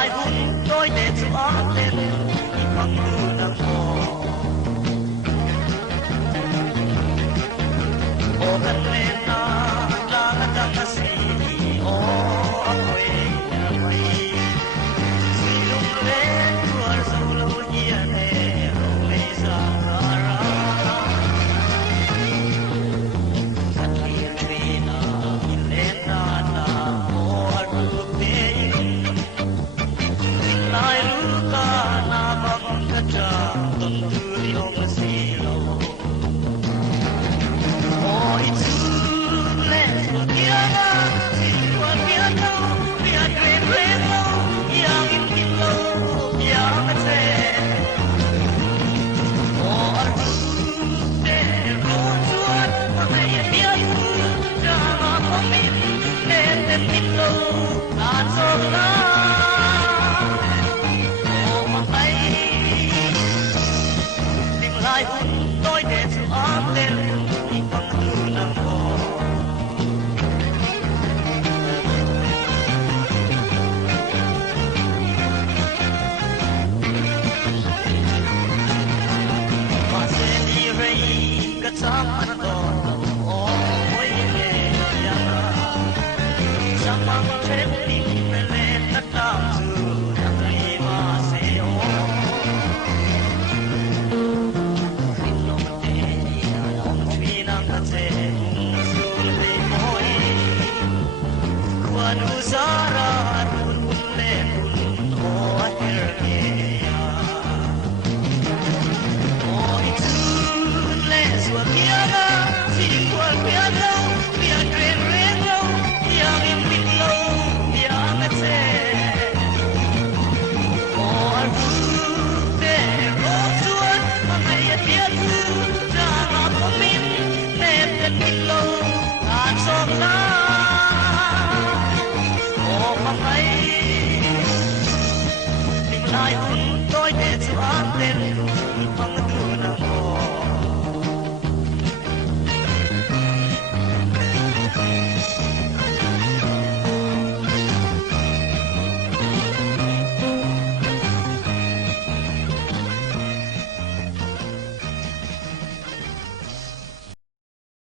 lai hun tôi để chu ác lên đi bằng tu nang ho o kan le na la na ta ka si o a koi mai si lung le tu ar so lo hi ane ro le sa ra kan li tri na le na na o ru pe lai ru ka na bang ka cha ton tu ri ong si lo o i tu le so kia na si wa kia na mi a tre tre lo yang in kin lo yang ka tre o ar te ro chuan ma mai ya tu ja ma ko mi le te pin lo na so na lai hun tôi để chu áp lên đi bằng tu nang ho mà sẽ đi rây cái chạm ăn đòn ôi nghe ya chạm mang trên tim lên tất cả sự đang đi mà sẽ Usara kun le kun o aherge o itu le suakiana